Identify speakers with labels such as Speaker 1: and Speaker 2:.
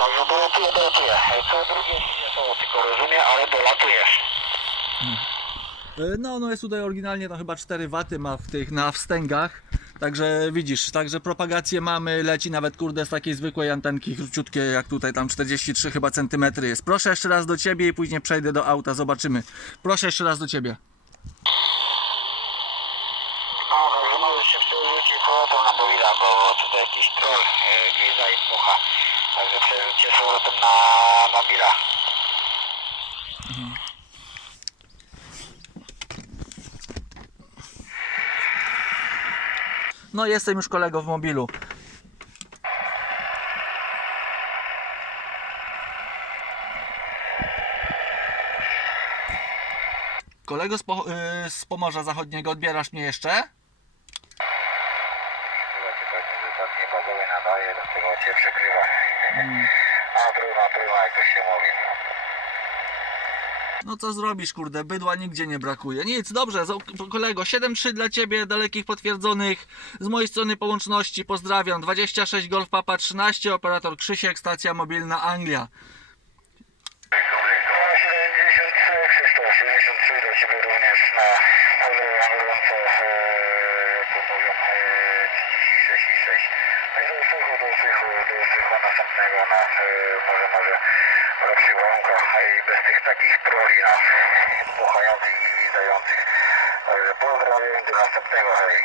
Speaker 1: Także dolatuję, dolatuję. Co drugie nie są tylko rozumie, ale dolatujesz.
Speaker 2: E, No, no jest tutaj oryginalnie to chyba 4 waty ma w tych na wstęgach. Także widzisz, także propagację mamy, leci nawet kurde z takiej zwykłej antenki króciutkiej, jak tutaj tam 43 chyba centymetry jest. Proszę jeszcze raz do ciebie i później przejdę do auta, zobaczymy. Proszę jeszcze raz do ciebie.
Speaker 1: No dobrze, z powrotem na Bowila, bo tutaj jakiś e, gwizda i. Także z powrotem na mobila.
Speaker 2: No jestem już kolego w mobilu. Kolego z, po, y, z Pomorza Zachodniego, odbierasz mnie jeszcze?
Speaker 1: Chyba ci pewnie, że tam nie bazowy nadaje, dlatego cię przekrywa. A trudno, trudno, jak to się mówi.
Speaker 2: No co zrobisz, kurde, bydła nigdzie nie brakuje. Nic, dobrze, kolego, 7-3 dla ciebie, dalekich potwierdzonych. Z mojej strony połączności pozdrawiam. 26 Golf Papa 13, operator Krzysiek, stacja mobilna Anglia.
Speaker 1: No 73, Krzysztof, 73 do Ciebie również na pozdrawiam gorąco, e, jak to mówią, e, 36 i 6. No i do usłychu, do usłychu, do usłychu następnego na e, może, może lepszych warunkach i bez tych takich troli na dmuchających i dających. Także pozdrawiam do następnego, hej.